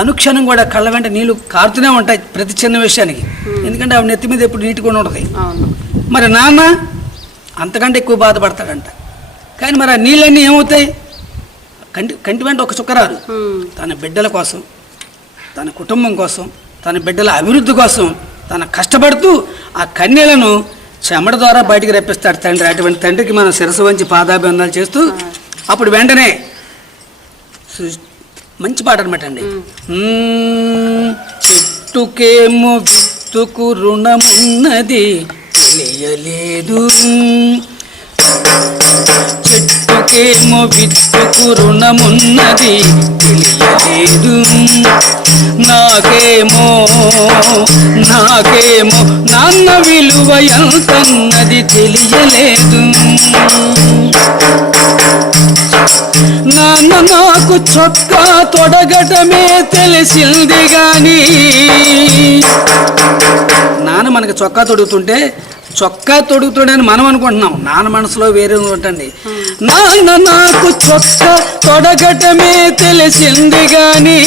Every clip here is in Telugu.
అనుక్షణం కూడా కళ్ళ వెంట నీళ్ళు కారుతూనే ఉంటాయి ప్రతి చిన్న విషయానికి. ఎందుకంటే ఆవిడ నెత్తి మీద ఎప్పుడు నీటి కూడా ఉంటుంది. మరి నాన్న అంతకంటే ఎక్కువ బాధపడతాడంట. కానీ మరి ఆ నీళ్ళన్నీ ఏమవుతాయి? కంటి కంటి వెంట ఒక చుక్క రాదు. ఉమ్, తన బిడ్డల కోసం తన కుటుంబం కోసం తన బిడ్డల అభివృద్ధి కోసం తన కష్టపడుతూ ఆ కన్యలను చెమట ద్వారా బయటికి రప్పిస్తాడు తండ్రి. అటువంటి తండ్రికి మనం శిరసు వంచి పాదాభివందనాలు చేస్తూ అప్పుడు వెంటనే మంచి పాట అనమాట అండి. చెట్టుకేమో విత్తుకు రుణమున్నది తెలియలేదు. చెట్టుకేమో విత్తుకు రుణమున్నది తెలియలేదు. నాకేమో నాకేమో నాన్న విలువ ఎంతన్నది తెలియలేదు. నాన్న నాకు చొక్కా తొడగటమే తెలిసింది గాని నాన్న మనకి చొక్కా తొడుగుతుంటే చొక్కా తొడుగుతుండని మనం అనుకుంటున్నాం. నాన్న మనసులో వేరే ఉంటుంది నాన్న నాకు చొక్కా తొడగటమే తెలిసింది గాని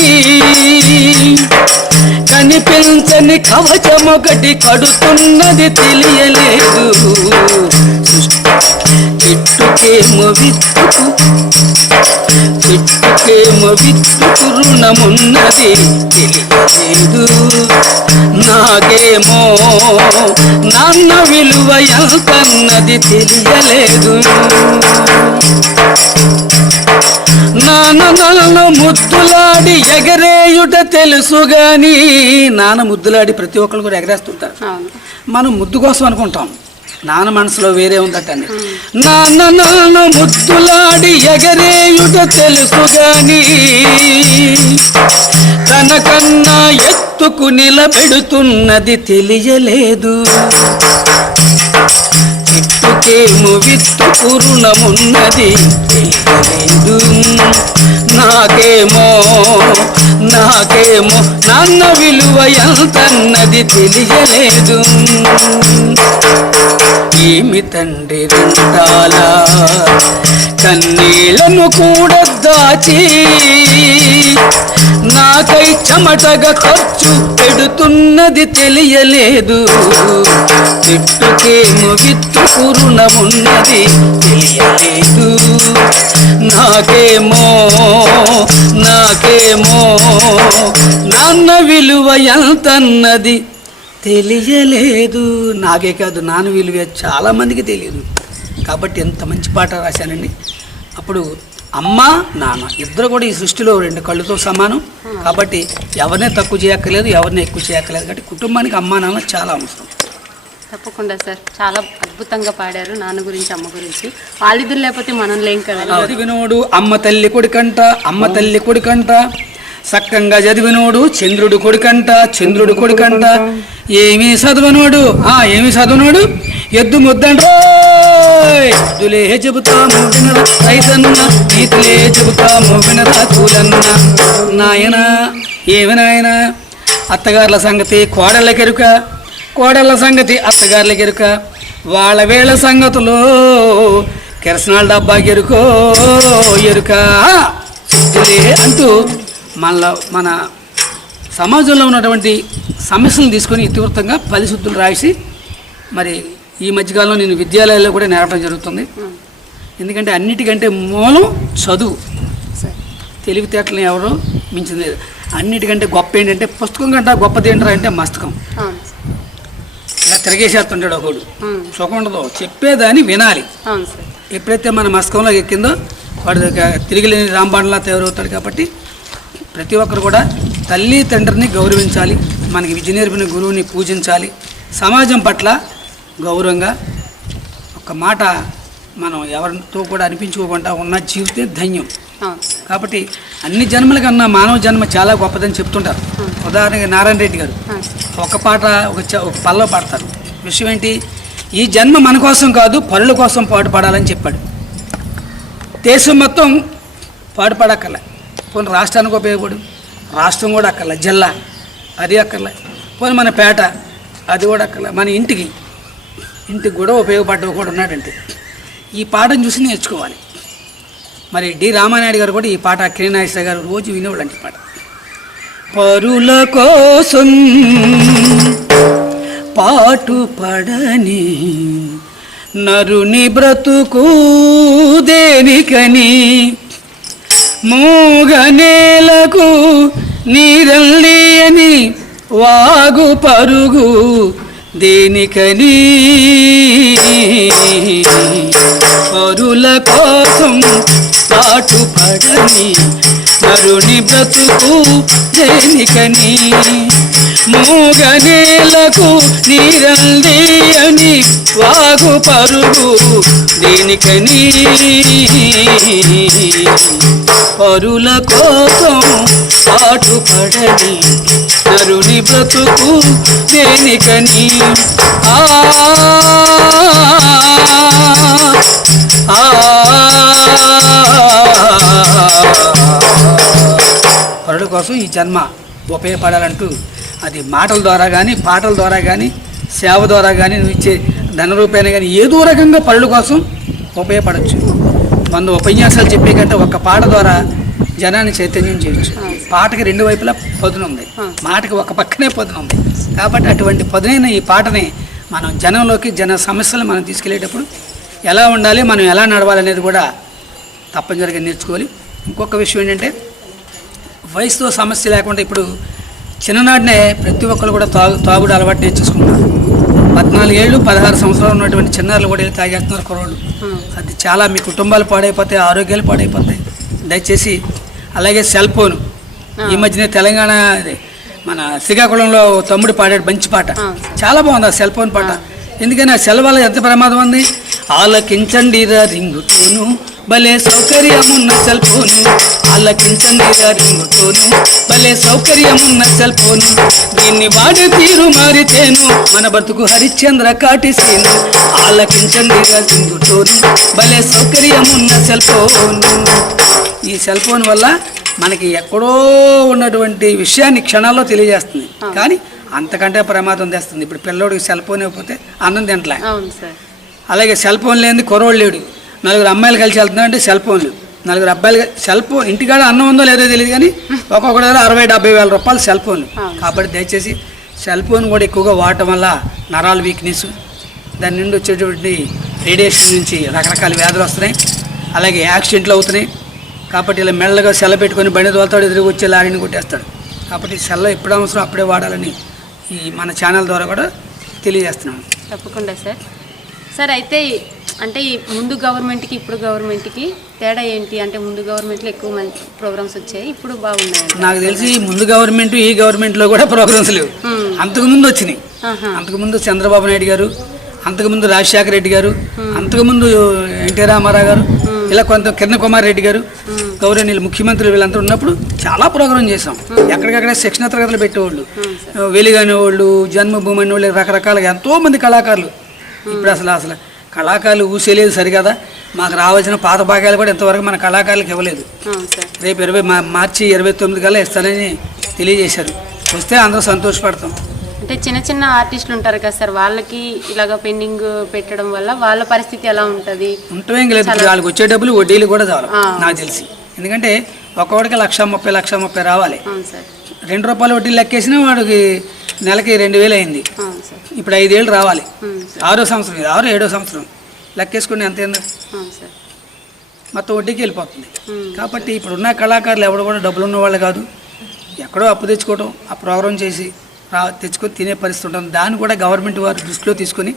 కనిపించని కవచం ఒకటి కడుతున్నది తెలియలేదు. చెట్టుకేమో విత్తుకు చెట్టుకేమో విత్తుకు రుణమున్నది తెలియలేదు. నాకేమో నాన్న విలువ ఎంతన్నది తెలియలేదు. నాన్న నన్ను ముద్దులాడి ఎగరేయుట తెలుసు గాని నాన్న ముద్దులాడి ప్రతి ఒక్కరు కూడా ఎగరేస్తుంటారు. మనం ముద్దు కోసం అనుకుంటాం. నాన్న మనసులో వేరే ఉందటండి. నాన్న నాన్న ముత్తులాడి ఎగరేయుట తెలుసు గాని తనకన్నా ఎత్తుకు నిలబెడుతున్నది తెలియలేదు. చెట్టుకేమో విత్తుకు రుణమున్నది తెలియలేదు. నాకేమో నాకేమో నాన్న విలువ ఎంతన్నది తెలియలేదు. ఏమి తండ్రి రెంటాలా కన్నీళ్ళను కూడా దాచి నాకై చెమటగా ఖర్చు పెడుతున్నది తెలియలేదు. చెట్టుకేమో విత్తుకు రుణమున్నది తెలియలేదు. నాకేమో నాకే విలువ ఎంతన్నది? తెలియలేదు. నాకే కాదు నాన్న విలువ చాలా మందికి తెలియదు. కాబట్టి ఎంత మంచి పాట రాశానండి. అప్పుడు అమ్మ నాన్న ఇద్దరు కూడా ఈ సృష్టిలో రెండు కళ్ళుతో సమానం. కాబట్టి ఎవరిని తక్కువ చేయక్కర్లేదు ఎవరిని ఎక్కువ చేయక్కర్లేదు. కాబట్టి కుటుంబానికి అమ్మ నాన్న చాలా అవసరం. తప్పకుండా సార్. చాలా అద్భుతంగా పాడారు నాన్న గురించి అమ్మ గురించి. వాళ్ళిద్దరు లేకపోతే మనం లేం కదా. చదివినోడు అమ్మ తల్లి కొడుకంట అమ్మ తల్లి కొడుకంట. సక్కంగా చదివినోడు చంద్రుడు కొడుకంట చంద్రుడు కొడుకంట. ఏమీ చదవనోడు ఆ ఏమి చదవనోడు? ఎద్దు ముద్దండ్రోయ్ ఎద్దులే చెబుతాము వినరా రైతన్న. నీతులే చెబుతాము వినరా చూడన్న. నాయన ఏమి నాయన? అత్తగారుల సంగతి కోడళ్ళకెరుక కోడళ్ళ సంగతి అత్తగారులకెరుక వాళ్ళ వేళ సంగతులు కిరసనాల డబ్బా ఎరుకో. ఎరుక అంటూ మన మన సమాజంలో ఉన్నటువంటి సమస్యలను తీసుకొని ఇతివృత్తంగా పరిశుద్ధులు రాసి మరి ఈ మధ్యకాలంలో నేను విద్యాలయాల్లో కూడా నేర్పడం జరుగుతుంది. ఎందుకంటే అన్నిటికంటే మూలం చదువు. తెలివితేటలను ఎవరు మించింది లేదు. అన్నిటికంటే గొప్ప ఏంటంటే పుస్తకం కంటే గొప్పది ఏంటరా అంటే మస్తకం. ఇలా తిరిగేసేస్తుంటాడు ఒకడు. సుఖం ఉండదు. చెప్పేదాన్ని వినాలి. ఎప్పుడైతే మన మస్తకంలో ఎక్కిందో వాడు తిరిగి లేని రాంబాణలా తయారవుతాడు కాబట్టి ప్రతి ఒక్కరు కూడా తల్లి తండ్రిని గౌరవించాలి మనకి విద్య నేర్పిన గురువుని పూజించాలి. సమాజం పట్ల గౌరవంగా ఒక మాట మనం ఎవరితో కూడా అనిపించుకోకుండా ఉన్న జీవితే ధన్యం. కాబట్టి అన్ని జన్మల కన్నా మానవ జన్మ చాలా గొప్పదని చెప్తుంటారు. ఉదాహరణకి నారాయణ రెడ్డి గారు. ఒక పాట ఒక ఒక పల్ల పాడతారు. విషయం ఏంటి? ఈ జన్మ మన కోసం కాదు పరుల కోసం పాటు పాడాలని చెప్పాడు. దేశం మొత్తం పాటు పాడక్కర్లే. పోనీ రాష్ట్రానికి ఉపయోగపడు. రాష్ట్రం కూడా అక్కర్లే జిల్లా. అది అక్కర్లే. పోనీ మన పేట అది కూడా అక్కర్లే. మన ఇంటికి ఇంటికి కూడా ఉపయోగపడ్డ కూడా ఉన్నాడంటే ఈ పాటను చూసి నేర్చుకోవాలి. మరి డి. రామానాయుడు గారు కూడా ఈ పాట కిరణాశ్వర గారు రోజు వినేవాళ్ళంటే పాట. పరుల కోసం పాటు పడని నరుని బ్రతుకు దేనికని మూగనేలకు నీరల్లియని వాగు పరుగు దేనికని? పరుల కోసం పాటుపడని పడని బ్రతుకు దేనికని? మూగనేలకు నీరల్లియని వాగు పరుగు దేనికని పరుల కోసం పాటుపడని తరుణి నరుని బ్రతుకు దేనికని ఆ ఆ. పరుల కోసం ఈ జన్మ ఉపయోగపడాలంటూ అది మాటల ద్వారా కానీ పాటల ద్వారా కానీ సేవ ద్వారా కానీ నువ్వు ఇచ్చే ధన రూపాయన కానీ ఏదో రకంగా పరుల కోసం ఉపయోగపడవచ్చు వంద ఉపన్యాసాలు చెప్పే కంటే ఒక పాట ద్వారా జనాన్ని చైతన్యం చేయొచ్చు. పాటకి రెండు వైపులా పదును ఉంది. మాటకి ఒక పక్కనే పదును ఉంది. కాబట్టి అటువంటి పదునైన ఈ పాటని మనం జనంలోకి జన సమస్యలు మనం తీసుకెళ్ళేటప్పుడు ఎలా ఉండాలి మనం ఎలా నడవాలనేది కూడా తప్పనిసరిగా నేర్చుకోవాలి. ఇంకొక విషయం ఏంటంటే వయసుతో సమస్య లేకుండా ఇప్పుడు చిన్ననాటినే ప్రతి ఒక్కరు కూడా తాగు తాగుడు అలవాటు నేర్చేసుకుంటున్నారు. పద్నాలుగు ఏళ్ళు పదహారు సంవత్సరాలు ఉన్నటువంటి చిన్నారులు కూడా వెళ్ళి తాగేస్తున్నారు కుర్రోళ్ళు. అది చాలా మీ కుటుంబాలు పాడైపోతాయి ఆరోగ్యాలు పాడైపోతాయి. దయచేసి అలాగే సెల్ ఫోన్. ఈ మధ్యనే తెలంగాణ మన శ్రీకాకుళంలో తమ్ముడు పాడాడు మంచి పాట. చాలా బాగుంది ఆ సెల్ ఫోన్ పాట. ఎందుకని ఆ సెల్ వల్ల ఎంత ప్రమాదం ఉంది? ఆలకించండి రా రింగుతోను భలే సౌకర్యమున్న సెల్ ఫోను ఆలకించండి రింగుతోను భలే సౌకర్యమున్న సెల్ ఫోను దీన్ని వాడే తీరు మారితేను. మన బతుకు హరిశ్చంద్ర కాటిసేను ఆలకించండి రింగుతోను భలే సౌకర్యమున్న సెల్ ఫోను ఈ సెల్ ఫోన్ వల్ల మనకి ఎక్కడో ఉన్నటువంటి విషయాన్ని క్షణాల్లో తెలియజేస్తుంది. కానీ అంతకంటే ప్రమాదం తెస్తుంది. ఇప్పుడు పిల్లోడికి సెల్ ఫోన్ ఇవ్వకపోతే అన్నం తింటలే. అలాగే సెల్ ఫోన్ లేని కుర్రోడు లేడు. నలుగురు అమ్మాయిలు కలిసి వెళ్తున్నారంటే సెల్ ఫోన్లు. నలుగురు అబ్బాయిలు సెల్ ఫోన్ ఇంటికాడ అన్నం ఉందో లేదో తెలియదు కానీ ఒక్కొక్కటి దగ్గర అరవై డెబ్బై వేల రూపాయలు సెల్ ఫోన్లు. కాబట్టి దయచేసి సెల్ ఫోన్ కూడా ఎక్కువగా వాడటం వల్ల నరాల వీక్నెస్ దాని నుండి వచ్చేటువంటి రేడియేషన్ నుంచి రకరకాల వ్యాధులు వస్తున్నాయి. అలాగే యాక్సిడెంట్లు అవుతున్నాయి. కాబట్టి ఇలా మెల్లగా సెల్ల పెట్టుకొని బండి తోలుతాడు ఎదురుగా వచ్చే లారీని కొట్టేస్తాడు. కాబట్టి సెల్ల ఎప్పుడు అవసరం అప్పుడే వాడాలని ఈ మన ఛానల్ ద్వారా కూడా తెలియజేస్తున్నాను. తప్పకుండా సార్. సార్ అయితే అంటే ఈ ముందు గవర్నమెంట్కి ఇప్పుడు గవర్నమెంట్కి తేడా ఏంటి? అంటే ముందు గవర్నమెంట్లో ఎక్కువ మంచి ప్రోగ్రామ్స్ వచ్చాయి ఇప్పుడు బాగున్నాయి నాకు తెలిసి ముందు గవర్నమెంట్ ఈ గవర్నమెంట్లో కూడా ప్రోగ్రామ్స్ లేవు. అంతకుముందు వచ్చినాయి. అంతకుముందు చంద్రబాబు నాయుడు గారు అంతకుముందు రాజశేఖర రెడ్డి గారు అంతకుముందు ఎన్టీ రామారావు గారు ఇలా కొంత కిరణ్ కుమార్ రెడ్డి గారు గౌరవనీయులు ముఖ్యమంత్రులు వీళ్ళంతా ఉన్నప్పుడు చాలా ప్రోగ్రాం చేసాం ఎక్కడికక్కడ శిక్షణ తరగతులు పెట్టేవాళ్ళు. వెలుగనే వాళ్ళు జన్మభూమి అనే వాళ్ళు రకరకాలుగా ఎంతో మంది కళాకారులు ఇప్పుడు అసలు అసలు కళాకారులు ఊసేలేదు సరికదా మాకు రావాల్సిన పాత భాగాలు కూడా ఇంతవరకు మన కళాకారులకు ఇవ్వలేదు. రేపు ఇరవై మా మార్చి ఇరవై తొమ్మిది కల్లా ఇస్తానని తెలియజేశారు. వస్తే అందరూ సంతోషపడతాం. అంటే చిన్న చిన్న ఆర్టిస్టులు ఉంటారు కదా సార్ వాళ్ళకి ఇలాగ పెండింగ్ పెట్టడం వల్ల వాళ్ళ పరిస్థితి ఎలా ఉంటుంది? ఉంటమేం లేదు వాళ్ళకి వచ్చే డబ్బులు వడ్డీలు కూడా చాలు. నాకు తెలిసి. ఎందుకంటే ఒక్కొక్కడికి లక్ష ముప్పై లక్ష ముప్పై రావాలి. రెండు రూపాయల వడ్డీలు లెక్కేసినా వాడికి నెలకి రెండు వేలు అయింది. ఇప్పుడు ఐదేళ్ళు రావాలి. ఆరో సంవత్సరం ఇది ఆరో ఏడో సంవత్సరం. లెక్కేసుకుని ఎంత ఏందో? మొత్తం వడ్డీకి వెళ్ళిపోతుంది. కాబట్టి ఇప్పుడున్న కళాకారులు ఎవరు కూడా డబ్బులు ఉన్న వాళ్ళు కాదు. ఎక్కడో అప్పు తెచ్చుకోవడం ఆ ప్రోగ్రాం చేసి రా తెచ్చుకొని తినే పరిస్థితి ఉంటుంది దాన్ని కూడా గవర్నమెంట్ వారు దృష్టిలో తీసుకొని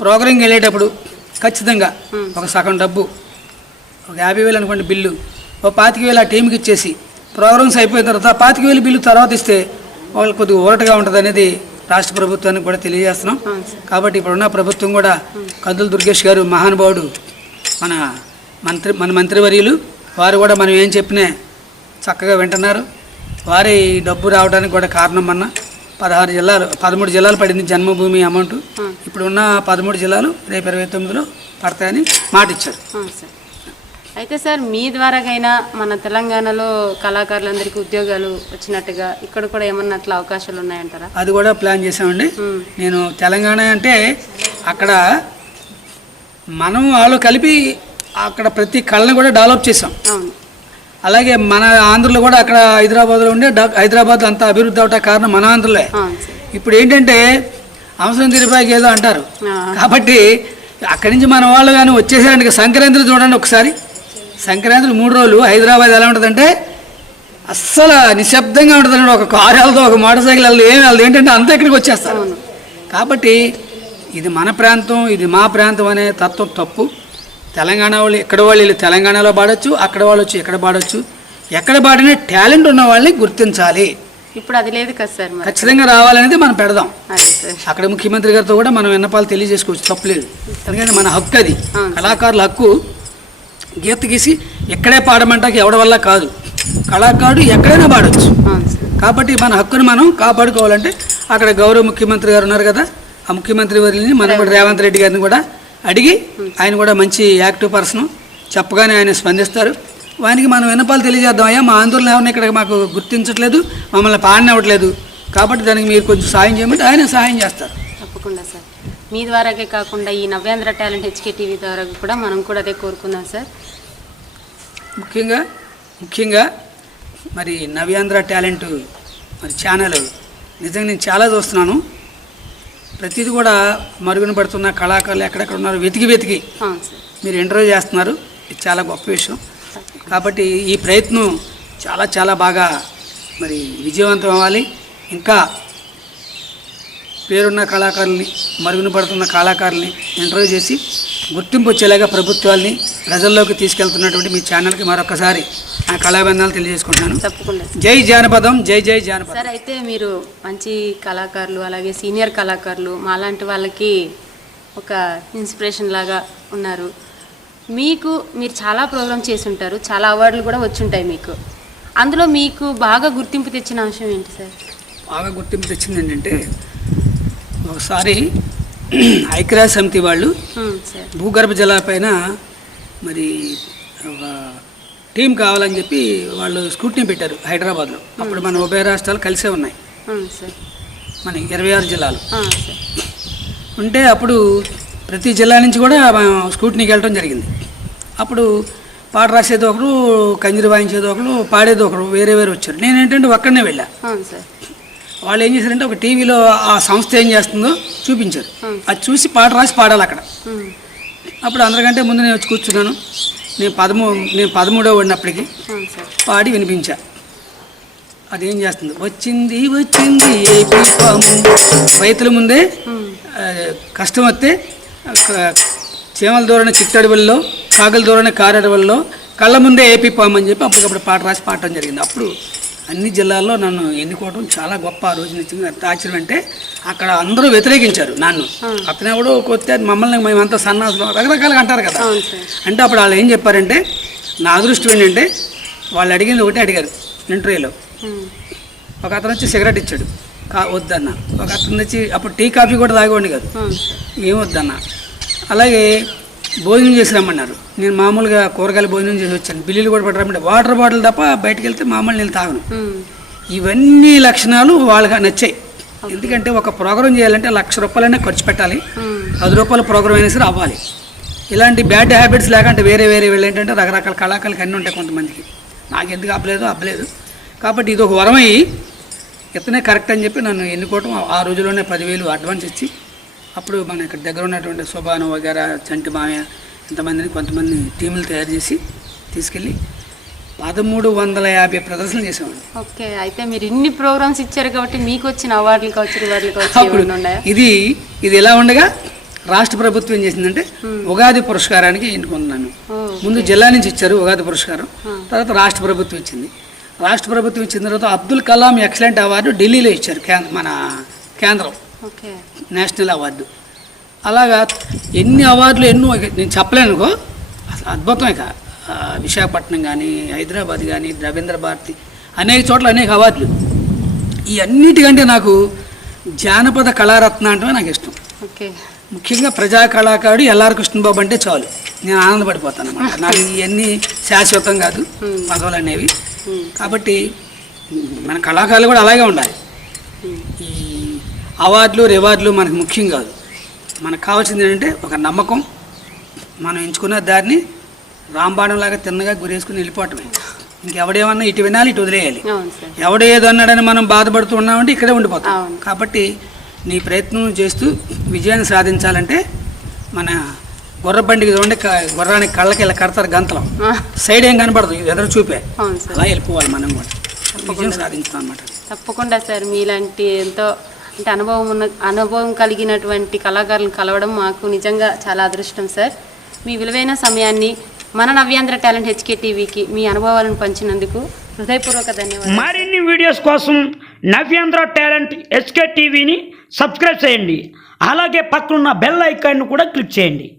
ప్రోగ్రాంకి వెళ్ళేటప్పుడు ఖచ్చితంగా ఒక సగం డబ్బు ఒక యాభై వేలు అనుకోండి బిల్లు ఒక పాతిక వేలు ఆ టీంకి ఇచ్చేసి ప్రోగ్రామ్స్ అయిపోయిన తర్వాత పాతిక వేలు బిల్లు తర్వాత ఇస్తే వాళ్ళకి కొద్దిగా ఊరటగా ఉంటుంది అనేది రాష్ట్ర ప్రభుత్వానికి కూడా తెలియజేస్తున్నాం. కాబట్టి ఇప్పుడున్న ప్రభుత్వం కూడా కందులు దుర్గేష్ గారు మహానుభావుడు మన మంత్రి మన మంత్రివర్యులు. వారు కూడా మనం ఏం చెప్పినా చక్కగా వింటున్నారు. వారి డబ్బు రావడానికి కూడా కారణం అన్న పదహారు జిల్లాలు పదమూడు జిల్లాలు పడింది జన్మభూమి అమౌంట్. ఇప్పుడు ఉన్న పదమూడు జిల్లాలు రేపు ఇరవై తొమ్మిదిలో పడతాయని మాట ఇచ్చారు అయితే సార్ మీ ద్వారాగైనా మన తెలంగాణలో కళాకారులందరికీ ఉద్యోగాలు వచ్చినట్టుగా ఇక్కడ కూడా ఏమన్నా అట్లా అవకాశాలు ఉన్నాయంటారా? అది కూడా ప్లాన్ చేసామండి నేను తెలంగాణ అంటే అక్కడ మనం వాళ్ళు కలిపి అక్కడ ప్రతి కళను కూడా డెవలప్ చేసాం అలాగే మన ఆంధ్రలో కూడా అక్కడ హైదరాబాద్లో ఉండే హైదరాబాద్ అంత అభివృద్ధి అవటానికి కారణం మన ఆంధ్రలే. ఇప్పుడు ఏంటంటే అవసరం తీరిపాకి ఏదో అంటారు. కాబట్టి అక్కడి నుంచి మన వాళ్ళు కానీ వచ్చేసారంటే సంక్రాంతి చూడండి ఒకసారి. సంక్రాంతి మూడు రోజులు హైదరాబాద్ ఎలా ఉంటుందంటే అస్సలు నిశ్శబ్దంగా ఉంటుందండి ఒక కారు వెళ్తే ఒక మోటార్ సైకిల్ వెళ్తే ఏం వెళ్తే ఏంటంటే అంతా ఇక్కడికి వచ్చేస్తారు. కాబట్టి ఇది మన ప్రాంతం ఇది మా ప్రాంతం అనే తత్వం తప్పు. తెలంగాణ వాళ్ళు ఇక్కడ వాళ్ళు వీళ్ళు తెలంగాణలో పాడొచ్చు అక్కడ వాళ్ళు వచ్చి ఇక్కడ పాడొచ్చు. ఎక్కడ పాడినా టాలెంట్ ఉన్న వాళ్ళని గుర్తించాలి. ఇప్పుడు అది లేదు కదా సార్ ఖచ్చితంగా రావాలనేది మనం పెడదాం. అక్కడ ముఖ్యమంత్రి గారితో కూడా మనం విన్నపాలు తెలియజేసుకోవచ్చు. తప్పలేదు ఎందుకంటే మన హక్కు అది. కళాకారుల హక్కు గీత గీసి ఎక్కడే పాడమంటాకి ఎవడి వల్ల కాదు. కళాకారుడు ఎక్కడైనా పాడొచ్చు. కాబట్టి మన హక్కును మనం కాపాడుకోవాలంటే అక్కడ గౌరవ ముఖ్యమంత్రి గారు ఉన్నారు కదా ఆ ముఖ్యమంత్రి వారిని మనం కూడా రేవంత్ రెడ్డి గారిని కూడా అడిగి ఆయన కూడా మంచి యాక్టివ్ పర్సన్. చెప్పగానే ఆయన స్పందిస్తారు. వానికి మనం విన్నపాలు తెలియజేద్దాం అయ్యా మా ఆందోళన ఏమన్నా ఇక్కడ మాకు గుర్తించట్లేదు మమ్మల్ని పాడినవ్వట్లేదు. కాబట్టి దానికి మీరు కొంచెం సాయం చేయమంటే ఆయన సహాయం చేస్తారు. తప్పకుండా సార్. మీ ద్వారాకే కాకుండా ఈ నవ్యాంధ్ర టాలెంట్ హెచ్కే టీవీ ద్వారా కూడా మనం కూడా అదే కోరుకుందాం సార్. ముఖ్యంగా ముఖ్యంగా మరి నవ్యాంధ్ర టాలెంట్ మరి ఛానల్ నిజంగా నేను చాలా చూస్తున్నాను. ప్రతిదీ కూడా మరుగున పడుతున్న కళాకారులు ఎక్కడెక్కడ ఉన్నారో వెతికి వెతికి మీరు ఇంటర్వ్యూ చేస్తున్నారు. ఇది చాలా గొప్ప విషయం. కాబట్టి ఈ ప్రయత్నం చాలా చాలా బాగా మరి విజయవంతం అవ్వాలి. ఇంకా పేరున్న కళాకారుల్ని మరుగున పడుతున్న కళాకారుల్ని ఇంటర్వ్యూ చేసి గుర్తింపు వచ్చేలాగా ప్రభుత్వాల్ని ప్రజల్లోకి తీసుకెళ్తున్నటువంటి మీ ఛానల్కి మరొకసారి నా కళాబంధాలు తెలియజేసుకుంటున్నాను. తప్పకుండా. జై జానపదం జై జై జానపదం. సార్ అయితే మీరు మంచి కళాకారులు అలాగే సీనియర్ కళాకారులు మాలాంటి వాళ్ళకి ఒక ఇన్స్పిరేషన్ లాగా ఉన్నారు. మీకు మీరు చాలా ప్రోగ్రామ్ చేసి ఉంటారు చాలా అవార్డులు కూడా వచ్చుంటాయి మీకు. అందులో మీకు బాగా గుర్తింపు తెచ్చిన అంశం ఏంటి సార్? బాగా గుర్తింపు తెచ్చింది ఏంటంటే ఒకసారి ఐక్యరాజ్య సమితి వాళ్ళు భూగర్భ జలాలపైన మరి ఒక టీం కావాలని చెప్పి వాళ్ళు స్కూట్నీ పెట్టారు హైదరాబాద్లో. అప్పుడు మన ఉభయ రాష్ట్రాలు కలిసే ఉన్నాయి. మన ఇరవై ఆరు జిల్లాలు. ఉంటే అప్పుడు ప్రతి జిల్లా నుంచి కూడా మనం స్కూట్నీకి వెళ్ళడం జరిగింది. అప్పుడు పాట రాసేది ఒకరు కంజరి వాయించేది ఒకరు పాడేది ఒకరు వేరే వేరే వచ్చారు. నేను ఏంటంటే ఒక్కడనే వెళ్ళా. వాళ్ళు ఏం చేశారంటే ఒక టీవీలో ఆ సంస్థ ఏం చేస్తుందో చూపించారు. అది చూసి పాట రాసి పాడాలి అక్కడ. అప్పుడు అందరికంటే ముందు నేను వచ్చి కూర్చున్నాను. నేను పదమూ నేను పదమూడో ఉన్నప్పటికీ సార్. పాడి వినిపించా. అదేం చేస్తుంది? వచ్చింది వచ్చింది ఏపీ పాము రైతుల ముందే కష్టం వస్తే చీమల దూరణ చిట్టడవుల్లో కాగల దూరణ కారడవుల్లో కళ్ళ ముందే ఏపీ పాము అని చెప్పి అప్పటికప్పుడు పాట రాసి పాడటం జరిగింది. అప్పుడు అన్ని జిల్లాల్లో నన్ను ఎన్నుకోవడం చాలా గొప్ప ఆ రోజు ఎంత ఆశ్చర్యం అంటే అక్కడ అందరూ వ్యతిరేకించారు నన్ను. అతను ఎవడో కొత్త మమ్మల్ని మేమంతా సన్నాసులు రకరకాలుగా అంటారు కదా. అంటే అప్పుడు వాళ్ళు ఏం చెప్పారంటే నా అదృష్టం ఏంటంటే వాళ్ళు అడిగింది ఒకటే అడిగారు ఇంటర్వ్యూలో. ఒక అతను వచ్చి సిగరెట్ ఇచ్చాడు. కా వద్దన్న. ఒక అతను వచ్చి అప్పుడు టీ కాఫీ కూడా తాగేవాడిని కాదు. ఏం వద్దన్న. అలాగే భోజనం చేసి రమ్మన్నారు నేను మామూలుగా కూరగాయల భోజనం చేసి వచ్చాను. బిల్లులు కూడా పట్టరమ్మంటే వాటర్ బాటిల్ తప్ప బయటకు వెళ్తే మామూలు నేను తాగను. ఇవన్నీ లక్షణాలు వాళ్ళకి నచ్చాయి. ఎందుకంటే ఒక ప్రోగ్రాం చేయాలంటే లక్ష రూపాయలనే ఖర్చు పెట్టాలి. పది రూపాయల ప్రోగ్రామ్ అయినా సరే అవ్వాలి. ఇలాంటి బ్యాడ్ హ్యాబిట్స్ లేకంటే వేరే వేరే వీళ్ళు ఏంటంటే రకరకాల కళాకారులకు అన్నీ ఉంటాయి కొంతమందికి. నాకు ఎందుకు అవ్వలేదు అవ్వలేదు కాబట్టి ఇది ఒక వరం అయ్యి ఇతనే కరెక్ట్ అని చెప్పి నన్ను ఎన్నుకోవటం ఆ- ఆ రోజుల్లోనే పదివేలు అడ్వాన్స్ ఇచ్చి అప్పుడు మన ఇక్కడ దగ్గర ఉన్నటువంటి శోభాను వగేరా చంటి మామయ్య ఇంతమందిని కొంతమంది టీములు తయారు చేసి తీసుకెళ్ళి పదమూడు వందల యాభై ప్రదర్శనలు చేసామండి ఓకే అయితే మీరు ఇన్ని ప్రోగ్రామ్స్ ఇచ్చారు కాబట్టి మీకు వచ్చిన అవార్డులు కావచ్చు రివార్డులు కావచ్చు అప్పుడు ఇది ఇది ఎలా ఉండగా రాష్ట్ర ప్రభుత్వం ఏం చేసిందంటే ఉగాది పురస్కారానికి ఎన్నుకున్నాను ముందు జిల్లా నుంచి ఇచ్చారు ఉగాది పురస్కారం. తర్వాత రాష్ట్ర ప్రభుత్వం ఇచ్చింది. రాష్ట్ర ప్రభుత్వం ఇచ్చిన తర్వాత అబ్దుల్ కలాం ఎక్సలెంట్ అవార్డు ఢిల్లీలో ఇచ్చారు కేంద్ర మన కేంద్రం. National award. అలాగా ఎన్ని అవార్డులు ఎన్నో నేను చెప్పలేను అనుకో. అసలు అద్భుతం ఇక. విశాఖపట్నం కానీ హైదరాబాద్ కానీ రవీంద్ర భారతి అనేక చోట్ల అనేక అవార్డులు. ఈ అన్నిటికంటే నాకు జానపద కళారత్న అంటే నాకు ఇష్టం. ఓకే. ముఖ్యంగా ప్రజా కళాకారుడు ఎల్ఆర్ కృష్ణబాబు అంటే చాలు. నేను ఆనందపడిపోతాను అనమాట నాకు ఇవన్నీ శాశ్వతం కాదు. పదవులు అనేవి. కాబట్టి మన కళాకారులు కూడా అలాగే ఉండాలి. అవార్డులు రివార్డులు మనకు ముఖ్యం కాదు. మనకు కావాల్సింది ఏంటంటే ఒక నమ్మకం మనం ఎంచుకున్న దారిని రాంబాణం లాగా తిన్నగా గురేసుకుని వెళ్ళిపోవటమే. ఇంకెవడేమన్నా ఇటు వినాలి ఇటు వదిలేయాలి. ఎవడు ఏదో అన్నాడని మనం బాధపడుతూ ఉన్నామంటే ఇక్కడే ఉండిపోతాం. కాబట్టి నీ ప్రయత్నం చేస్తూ విజయాన్ని సాధించాలంటే మన గుర్రబండికి చూడండి క- గుర్రానికి కళ్ళకి ఇలా కడతారు గంతలం. సైడ్ ఏం కనపడదు ఎదురు చూపే. అలా వెళ్ళిపోవాలి మనం కూడా. విజయం సాధించుతాం అనమాట తప్పకుండా సార్ మీలాంటి ఎంతో అంటే అనుభవం ఉన్న అనుభవం కలిగినటువంటి కళాకారులను కలవడం మాకు నిజంగా చాలా అదృష్టం సార్. మీ విలువైన సమయాన్ని మన నవ్యాంధ్ర టాలెంట్ హెచ్కే టీవీకి మీ అనుభవాలను పంచినందుకు హృదయపూర్వక ధన్యవాదాలు. మరిన్ని వీడియోస్ కోసం నవ్యాంధ్ర టాలెంట్ హెచ్కే టీవీని సబ్స్క్రైబ్ చేయండి. అలాగే పక్కనున్న బెల్ ఐకాన్ను కూడా క్లిక్ చేయండి.